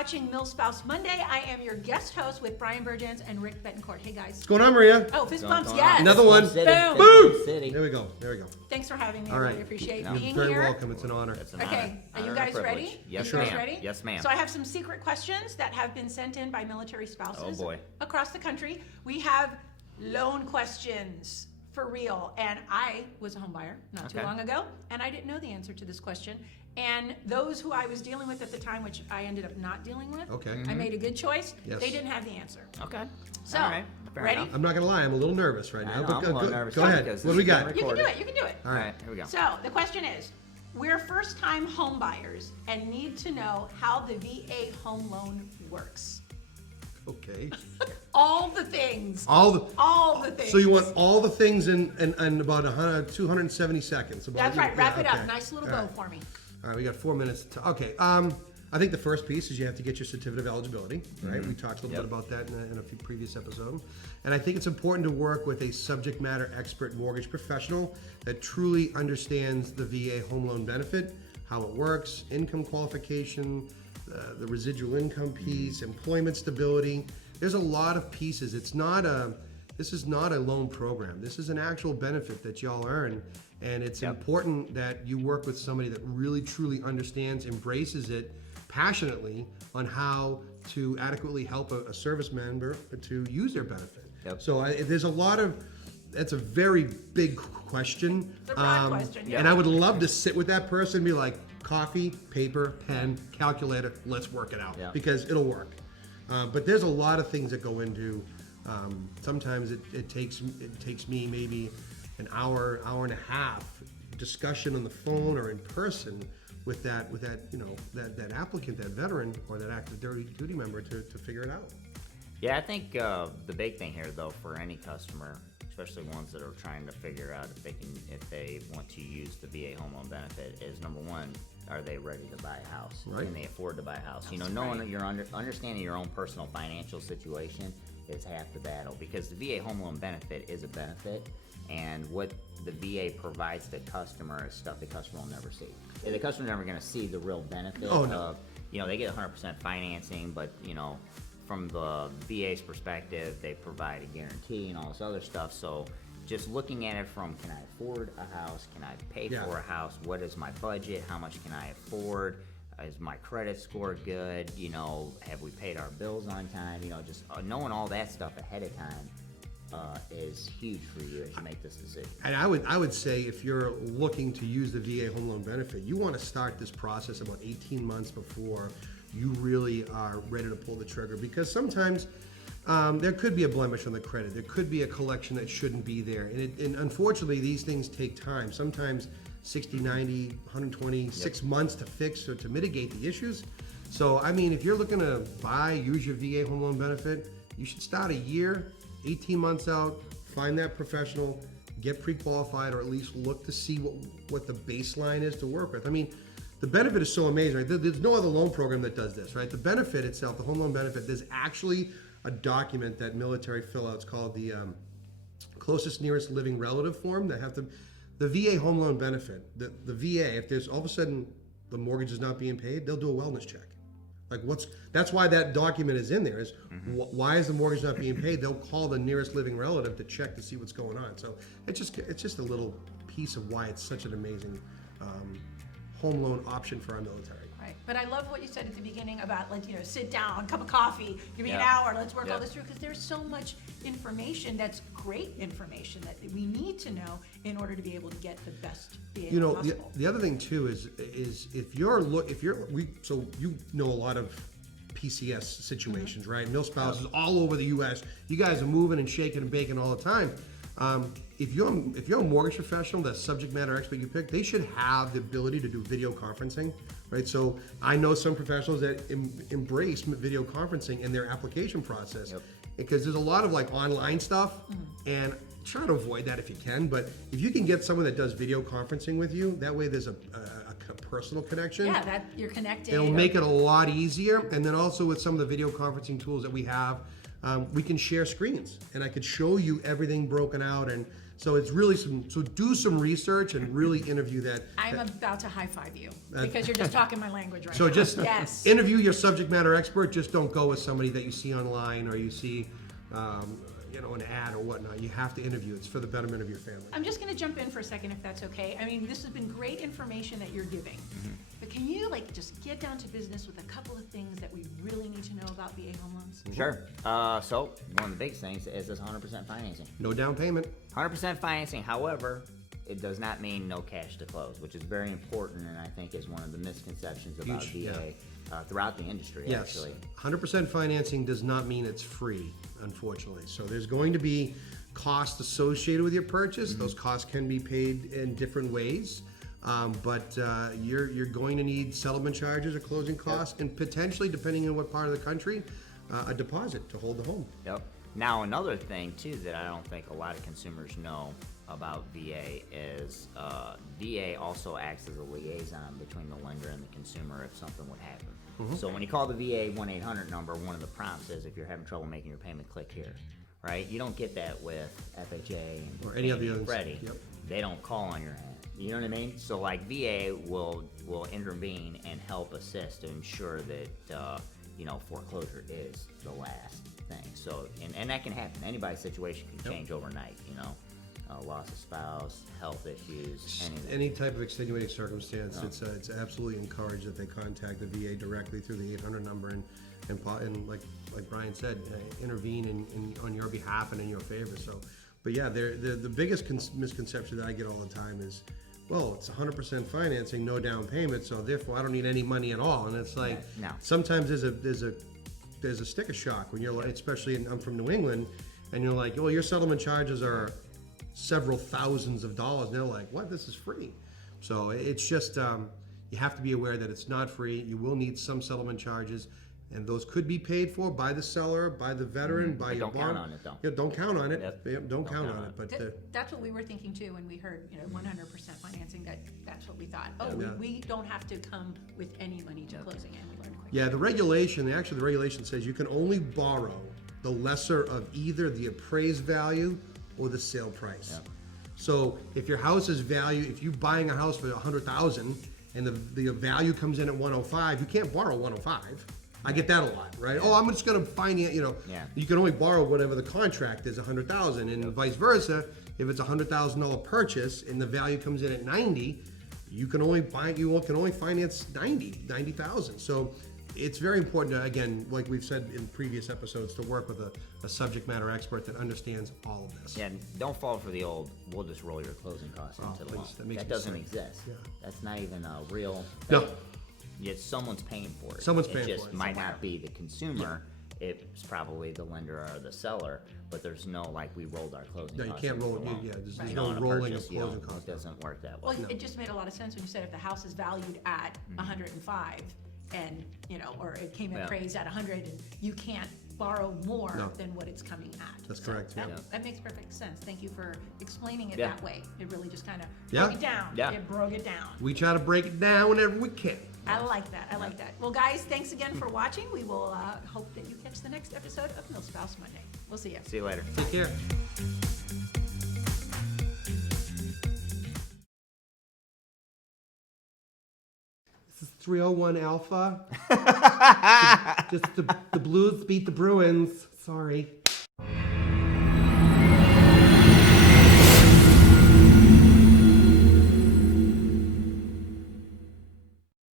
watching MilSpouse Monday. I am your guest host with Bryan Bergjans and Rick Bettencourt. Hey, guys. What's going on, Maria? Oh, fist bumps, yes. Another one. Boom. Boom. There we go. There we go. Thanks for having me. All I right. really appreciate You're being very here. welcome. It's an honor. It's an Okay, are you honor guys and a ready? privilege. Yes, Are you guys ma'am. ready? Yes, ma'am. So I have some secret questions that have been sent in by military spouses Oh, boy. across the country. We have loan questions for real. And I was a home buyer not too Okay. long ago, and I didn't know the answer to this question. And those who I was dealing with at the time, which I ended up not dealing with, Okay. I made a good choice. Yes. They didn't have the answer. Okay. So, All right. Fair ready? enough. I'm not gonna lie. I'm a little nervous right I now. know, But I'm a go, little go, nervous go too ahead. because What do we this is got? You can do it. You can do it. All All right. right. Here we go. So the question is, we're first-time home buyers and need to know how the VA home loan works. Okay. All the things. All the. things. So you want all the things in about 270 seconds. About, That's right. Wrap it okay. up. Nice little All bow right. for me. All right, we got 4 minutes. Okay. I think the first piece is you have to get your certificate of eligibility, right? We talked a little bit about that in a few previous episodes. And I think it's important to work with a subject matter expert mortgage professional that truly understands the VA home loan benefit, how it works, income qualification, the residual income piece, employment stability. There's a lot of pieces. This is not a loan program. This is an actual benefit that y'all earn. And it's important that you work with somebody that really truly understands, embraces it passionately on how to adequately help a service member to use their benefit. Yep. So there's a lot of, that's a very big question. It's a broad question, yeah. And I would love to sit with that person and be like, coffee, paper, pen, calculator, let's work it out. Yeah. Because it'll work. But there's a lot of things that go into, sometimes it takes me maybe an hour and a half discussion on the phone or in person with that that applicant, that veteran, or that active duty member to figure it out. Yeah, I think the big thing here, though, for any customer, especially ones that are trying to figure out if they want to use the VA home loan benefit, is number one, are they ready to buy a house? Right. Can they afford to buy a house? That's Knowing right. your understanding your own personal financial situation is half the battle, because the VA home loan benefit is a benefit, and what the VA provides the customer is stuff the customer will never see. The customer's never going to see the real benefit of, they get 100% financing, but from the VA's perspective, they provide a guarantee and all this other stuff. So just looking at it from, can I afford a house? Can I pay for a house? What is my budget? How much can I afford? Is my credit score good? Have we paid our bills on time? Just knowing all that stuff ahead of time is huge for you as you make this decision. And I would say if you're looking to use the VA home loan benefit, you want to start this process about 18 months before you really are ready to pull the trigger, because sometimes there could be a blemish on the credit. There could be a collection that shouldn't be there. And unfortunately, these things take time. Sometimes 60, 90, 120, 6 months to fix or to mitigate the issues. So, I mean, if you're looking to use your VA home loan benefit, you should start a year, 18 months out, find that professional, get pre-qualified, or at least look to see what the baseline is to work with. I mean, the benefit is so amazing, right? There's no other loan program that does this, right? The benefit itself, the home loan benefit, there's actually a document that military fill out. It's called the closest nearest living relative form that have to, the VA home loan benefit, the VA, if there's all of a sudden the mortgage is not being paid, they'll do a wellness check. Like that's why that document is in there, is why is the mortgage not being paid? They'll call the nearest living relative to check to see what's going on. So it's just a little piece of why it's such an amazing home loan option for our military. Right. But I love what you said at the beginning about, sit down, cup of coffee, give me an hour, let's work all this through, because there's so much information that's great information that we need to know in order to be able to get the best VA possible. The other thing too is so you know a lot of PCS situations, right? MilSpouse is all over the U.S. You guys are moving and shaking and baking all the time. If you're a mortgage professional, that subject matter expert you pick, they should have the ability to do video conferencing, right? So I know some professionals that embrace video conferencing in their application process, because there's a lot of online stuff, and try to avoid that if you can. But if you can get someone that does video conferencing with you, that way there's a personal connection. Yeah, that you're connected. It'll make it a lot easier. And then also with some of the video conferencing tools that we have, we can share screens, and I could show you everything broken out. And So it's really so do some research and really interview that. I'm about to high five you because you're just talking my language right So now. just Yes. interview your subject matter expert. Just don't go with somebody that you see online or you see, an ad or whatnot. You have to interview. It's for the betterment of your family. I'm just going to jump in for a second if that's okay. I mean, this has been great information that you're giving. But can you just get down to business with a couple of things that we really need to know about VA home loans? Sure. So one of the biggest things is this 100% financing. No down payment. 100% financing, however, it does not mean no cash to close, which is very important and I think is one of the misconceptions about Huge, VA throughout the industry, Yes. actually. 100% financing does not mean it's free, unfortunately. So there's going to be costs associated with your purchase. Those costs can be paid in different ways. But you're going to need settlement charges or closing costs, and potentially, depending on what part of the country, a deposit to hold the home. Yep. Now, another thing, too, that I don't think a lot of consumers know about VA is VA also acts as a liaison between the lender and the consumer if something would happen. So when you call the VA 1-800 number, one of the prompts is if you're having trouble making your payment, click here. Right? You don't get that with FHA and Or any of the Fannie and others. Freddie. Yep. They don't call on your hand. You know what I mean? So VA will intervene and help assist to ensure that foreclosure is the last thing. So and that can happen. Anybody's situation can change overnight. Loss of spouse, health issues, anything. Any type of extenuating circumstance, it's absolutely encouraged that they contact the VA directly through the 800 number and like Brian said, intervene on your behalf and in your favor. So, but yeah, the biggest misconception that I get all the time is, well, it's 100% financing, no down payment, so therefore I don't need any money at all. And it's like, No. sometimes there's a sticker shock when you're like, especially I'm from New England, and you're like, well, your settlement charges are several thousands of dollars. And they're like, what? This is free. So it's just, you have to be aware that it's not free. You will need some settlement charges, and those could be paid for by the seller, by the veteran, by But your don't bond. count on it, though. Yeah, don't count on it. Yep. Yep, don't count on it. But That's what we were thinking too when we heard 100% financing. That's what we thought. Oh, Yeah. we don't have to come with any money to closing, and we learned quickly. yeah, the regulation says you can only borrow the lesser of either the appraised value or the sale price. Yep. So if your house is valued, if you're buying a house for $100,000 and the value comes in at 105, you can't borrow 105. I get that a lot, right? Oh, I'm just going to finance. Yeah. You can only borrow whatever the contract is, $100,000, and vice versa. If it's a $100,000 purchase and the value comes in at 90, you can only finance 90,000. So it's very important to, again, like we've said in previous episodes, to work with a subject matter expert that understands all of this. Yeah, and don't fall for the old, we'll just roll your closing costs into the please, loan. that makes That me doesn't sick. exist. Yeah. That's not even a real No. thing. Yet someone's paying for it. Someone's It paying just for it. might not be the consumer. It's probably the lender or the seller, but there's no we rolled our closing No, you costs. can't into roll the it. loan. There's Right. no On a rolling purchase, of you closing don't- costs. It doesn't work that Well, way. it just made a lot of sense when you said if the house is valued at 105 and, or it came Yeah. appraised at 100 and you can't borrow more No. than what it's coming at. That's So correct, That, yeah. that makes perfect sense. Thank you for explaining it Yeah. that way. It really just kind of Yeah. broke it down. Yeah. It broke it down. We try to break it down whenever we can. I like that. I like that. Well, guys, thanks again for watching. We will hope that you catch the next episode of Milspouse Monday. We'll see you. See you later. Take care. This is 301 Alpha. Just the Blues beat the Bruins. Sorry.